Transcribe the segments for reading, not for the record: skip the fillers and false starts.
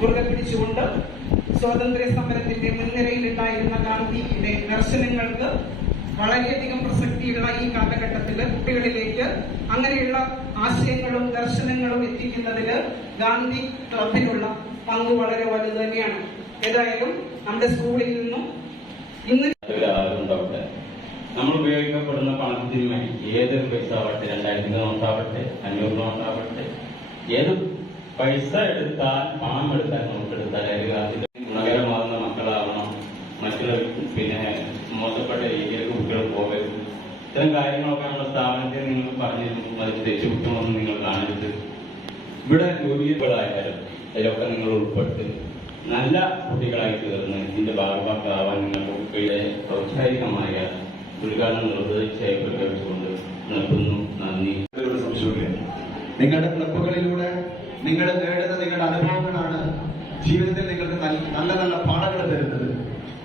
മുറുകെ പിടിച്ചുകൊണ്ട് സ്വാതന്ത്ര്യ സമരത്തിന്റെ മുൻനിരയിലുണ്ടായിരുന്ന ഗാന്ധിയുടെ ദർശനങ്ങൾക്ക് വളരെയധികം പ്രസക്തിയുള്ള ഈ കാലഘട്ടത്തിൽ കുട്ടികളിലേക്ക് അങ്ങനെയുള്ള ആശയങ്ങളും ദർശനങ്ങളും എത്തിക്കുന്നതിൽ ഗാന്ധി ക്ലബിനുള്ള പങ്ക് വളരെ വലുത് തന്നെയാണ്. ഏതായാലും നമ്മുടെ സ്കൂളിൽ നിന്നും ഇന്ന് നമ്മൾ ഉപയോഗിക്കപ്പെടുന്ന പണത്തിന് വേണ്ടി ഏതൊരു പൈസ ആവട്ടെ, 2000 നോട്ടാവട്ടെ, 500 നോട്ടാവട്ടെ, ഏത് പൈസ എടുത്താൽ, പണം എടുത്താൽ, നമുക്കെടുത്താൽ അതിന്റെ ഗുണകരമാകുന്ന മക്കളാവണം. മറ്റുള്ള മോശപ്പെട്ട രീതിയിലേക്ക് കുട്ടികൾ പോകരുത്. ഇത്തരം കാര്യങ്ങളൊക്കെ നമ്മുടെ സ്ഥാപനത്തിൽ നിങ്ങൾ പറഞ്ഞിരുന്നു. അതിൽ തെറ്റുകുറ്റമൊന്നും നിങ്ങൾ കാണരുത്. ഇവിടെ യോഗ്യതകളായാലും അതിലൊക്കെ നിങ്ങൾ ഉൾപ്പെട്ട് നല്ല കുട്ടികളായി തീർന്ന് ഇതിന്റെ ഭാഗമാക്കാവാൻ നിങ്ങൾ കുട്ടികളെ ഔപചാരികമായ ഉദ്ഘാടനം നിർവഹിച്ചായി പ്രഖ്യാപിച്ചുകൊണ്ട് നിർത്തുന്നു. നന്ദി. നിങ്ങളുടെ ക്ലബുകളിലൂടെ നിങ്ങൾ നേടുന്ന നിങ്ങളുടെ അനുഭവങ്ങളാണ് ജീവിതത്തിൽ നിങ്ങൾക്ക് നല്ല നല്ല പാഠങ്ങൾ തരുന്നത്.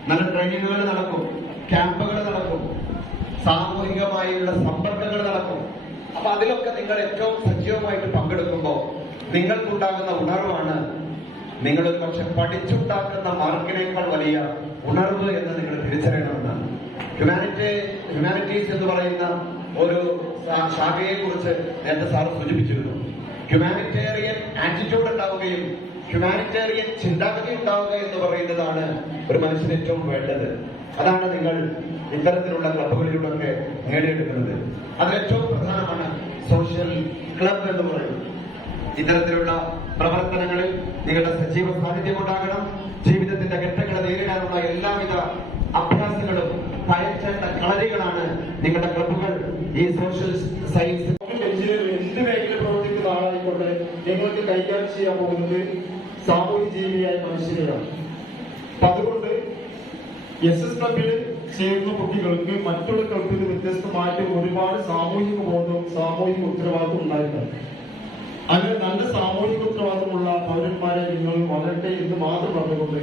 നല്ല ട്രെയിനിങ്ങുകൾ നടക്കും, ക്യാമ്പുകൾ നടക്കും, സാമൂഹികമായുള്ള സമ്പർക്കങ്ങൾ നടക്കും. അപ്പൊ അതിലൊക്കെ നിങ്ങൾ ഏറ്റവും സജീവമായിട്ട് പങ്കെടുക്കുമ്പോൾ നിങ്ങൾക്കുണ്ടാകുന്ന ഉണർവാണ് നിങ്ങളൊരു പക്ഷെ പഠിച്ചുണ്ടാക്കുന്ന മാർക്കിനേക്കാൾ വലിയ ഉണർവ് എന്ന് നിങ്ങൾ തിരിച്ചറിയണമെന്നാണ്. ഹ്യൂമാനിറ്റീസ് എന്ന് പറയുന്ന ഒരു ശാഖയെ കുറിച്ച് നേരത്തെ സാർ സൂചിപ്പിച്ചിരുന്നു. ഹ്യൂമാനിറ്റേറിയൻ ആറ്റിറ്റ്യൂഡ് ഉണ്ടാവുകയും ഹ്യൂമാനിറ്റേറിയൻ ചിന്താഗതി ഉണ്ടാവുക എന്ന് പറയുന്നതാണ് ഒരു മനുഷ്യന് ഏറ്റവും വേണ്ടത്. അതാണ് നിങ്ങൾ ഇത്തരത്തിലുള്ള ക്ലബുകളിലൂടെ നേടിയെടുക്കുന്നത്. അതിലേറ്റവും പ്രധാനമാണ് സോഷ്യൽ ക്ലബ് എന്ന് പറയുന്നത്. ഇത്തരത്തിലുള്ള പ്രവർത്തനങ്ങളിൽ നിങ്ങളുടെ സജീവ സാന്നിധ്യം ഉണ്ടാകണം. ജീവിതത്തിന്റെ ഘട്ടങ്ങളെ നേരിടാനുള്ള എല്ലാവിധ അഭ്യാസങ്ങളും പയറ്റേണ്ട കളരികളാണ് നിങ്ങളുടെ ക്ലബുകൾ. ഈ സോഷ്യൽ സയൻസ് എന്ത് മേഖല പ്രവർത്തിക്കുന്ന ആളായിക്കൊണ്ട് നിങ്ങൾക്ക് കൈകാര്യം ചെയ്യാൻ പോകുന്നത് സാമൂഹ്യ ജീവിയായ മനുഷ്യരെയാണ്. അപ്പൊ അതുകൊണ്ട് SS ക്ലബിൽ ചേരുന്ന കുട്ടികൾക്ക് മറ്റുള്ള ക്ലബിൽ വ്യത്യസ്തമായിട്ട് ഒരുപാട് സാമൂഹിക ബോധവും സാമൂഹിക ഉത്തരവാദിത്വം ഉണ്ടായിട്ടുണ്ട്. അങ്ങനെ നല്ല സാമൂഹിക ഉത്തരവാദിത്തമുള്ള പൗരന്മാരെ നിങ്ങൾ വളരട്ടെ എന്ന് മാത്രം പറഞ്ഞുകൊണ്ട്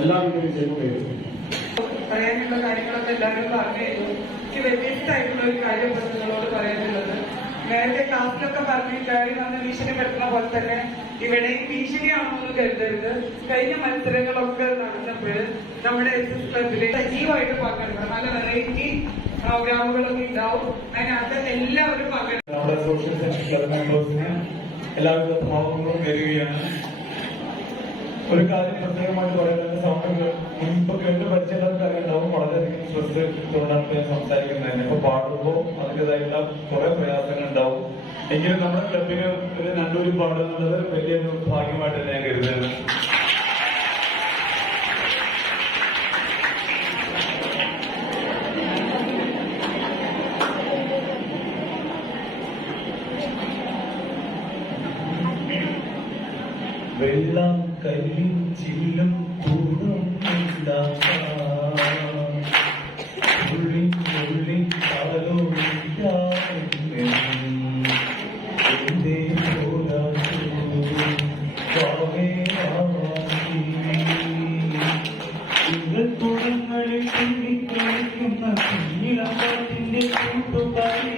എല്ലാവിധ വിജയവും പറയാനുള്ള കാര്യങ്ങളൊക്കെ എല്ലാവരും പറഞ്ഞു. എനിക്ക് വ്യത്യസ്തമായിട്ടുള്ള ഒരു കാര്യം നിങ്ങളോട് പറയാനുള്ളത്, നേരത്തെ ക്ലാസ്സിലൊക്കെ പറഞ്ഞ് കയറി വന്ന് ഭീഷണിപ്പെടുത്തുന്ന പോലെ തന്നെ ഇവിടെയും ഭീഷണിയാണെന്ന് കരുതരുത്. കഴിഞ്ഞ മത്സരങ്ങളൊക്കെ നടന്നപ്പോൾ നമ്മുടെ SS ക്ലബില് സജീവമായിട്ട് പങ്കെടുക്കണം. നല്ല വെറൈറ്റി പ്രോഗ്രാമുകളൊക്കെ ഉണ്ടാവും. അതിനകത്ത് എല്ലാവരും പങ്കെടുക്കും. നമ്മുടെ സോഷ്യൽ സയൻസ് ക്ലബ് മെമ്പേഴ്സിന് എല്ലാവിധ ഭാവങ്ങളും വരികയാണ്. ഒരു കാര്യം പ്രത്യേകമായിട്ട് പറയുന്നത്, സൗണ്ട് മുൻപ് കേട്ട് പരിചയമുള്ളവർക്ക് അറിയുണ്ടാവും, വളരെയധികം സ്ട്രെസ് കൊണ്ടാണ് ഞാൻ സംസാരിക്കുന്നത് തന്നെ. ഇപ്പൊ പാടുമ്പോൾ അതിൻ്റെതായിട്ടുള്ള കുറെ പ്രയാസങ്ങൾ ഉണ്ടാവും. എങ്കിലും നമ്മുടെ ക്ലബിന് ഒരു നല്ലൊരു പാടുക എന്നുള്ളത് വലിയൊരു ഭാഗ്യമായിട്ട് ഞാൻ കരുതുന്നത്. വെള്ളം കല്ലും ചില്ലും കൂടും ഉള്ളി ഉള്ളി കാലോ കുളങ്ങളിൽ കുളിക്കുന്ന നീളപ്പാട്ടിന്റെ കൂട്ടുകാരി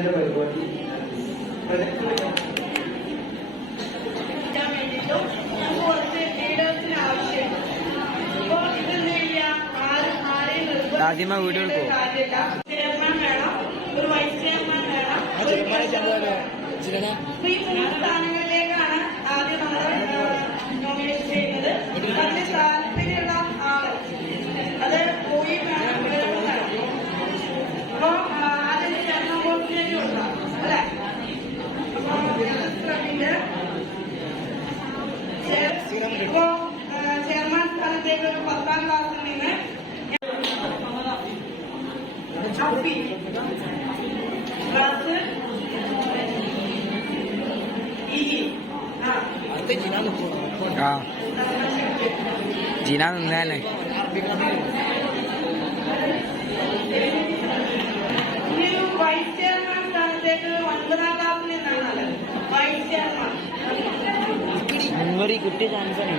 ഇന്നത്തെ പരിപാടി കിട്ടാൻ വേണ്ടിയിട്ടും നമുക്ക് കുറച്ച് ലീഡേഴ്സിന് ആവശ്യമുണ്ട്. അപ്പോ ഇതെന്ത് ചെയ്യാം, ആരെയും നിർബന്ധിക്കേണ്ട കാര്യമില്ല. ചെയർമാൻ വേണം, ഒരു വൈസ് ചെയർമാൻ വേണം, അപ്പൊ ഈ 3 സ്ഥാനങ്ങളിലേക്കാണ് ആദ്യം നമ്മൾ നോമിനേഷൻ ചെയ്യുന്നത്. അതിന് താല്പര്യമുള്ള ആള് അത് പോയി വേണം വേണം. അപ്പൊ ആദ്യം ചെയർമാൻ പോസ്റ്റിലേക്ക് കൊടുക്കാം അല്ലെ. അപ്പൊ ക്ലബിന്റെ ഇപ്പോ ചെയർമാൻ സ്ഥാനത്തേക്ക് ഒരു 10ാം ക്ലാസ്സിൽ നിന്ന് അപ്പി ക്ലാസ് ജീന നിന്നല്ലേ ഇനി ഒരു വൈസ് ചെയർമാൻ സ്ഥാനത്തേക്ക് 9ാം ക്ലാസ്സിൽ നിന്നാണ് വൈസ് ചെയർമാൻ. കിട്ടിയ ചാൻസ് ആണ്.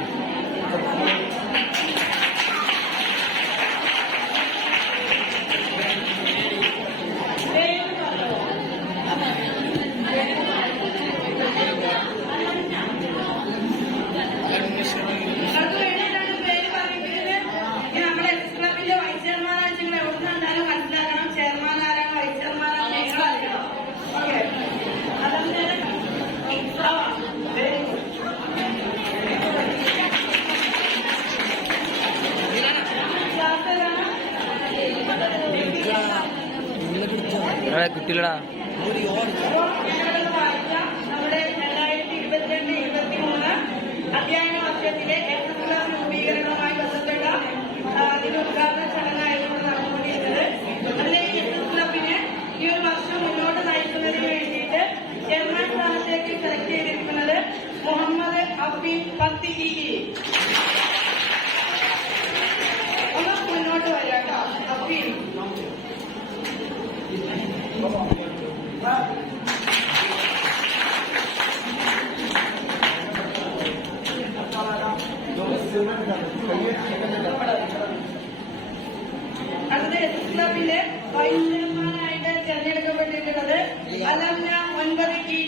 അത് വേണ്ടിയിട്ടാണ് പേര് പറയുന്നത്. ഇനി നമ്മുടെ എക്സ് ക്ലബിന്റെ വൈസ് ചെയർമാൻ ആണെങ്കിൽ എവിടെ നിന്നാലും മനസ്സിലാക്കണം ചെയർമാൻ ആരാണ്, വൈസ് ചെയർമാൻ ആരാണ്, നിങ്ങൾ അറിയണം. ഓക്കെ, അതങ്ങനെ കുട്ടികളാ നമ്മുടെ 2022-23 അധ്യയന വർഷത്തിലെ എസ് രൂപീകരണവുമായി ബന്ധപ്പെട്ട അതിന് ഉദ്ഘാടന ചടങ്ങായിരുന്നു നടന്നുകൊണ്ടിരുന്നത്. അതിലെ എസ് ക്ലബിന് ഈ ഒരു വർഷം മുന്നോട്ട് നയിക്കുന്നതിന് വേണ്ടിയിട്ട് ചെയർമാൻ സ്ഥാനത്തേക്ക് സെലക്ട് ചെയ്തിരിക്കുന്നത് മുഹമ്മദ് അഫീൻ പത്തിരി. ഒന്ന് മുന്നോട്ട് വരാം കേട്ടോ. അഫീൻ അടുത്ത എസ് ക്ലബിലെ വൈസ് ചെയർമാനായിട്ട് തെരഞ്ഞെടുക്കപ്പെട്ടിട്ടുള്ളത് അലംന 9 ടി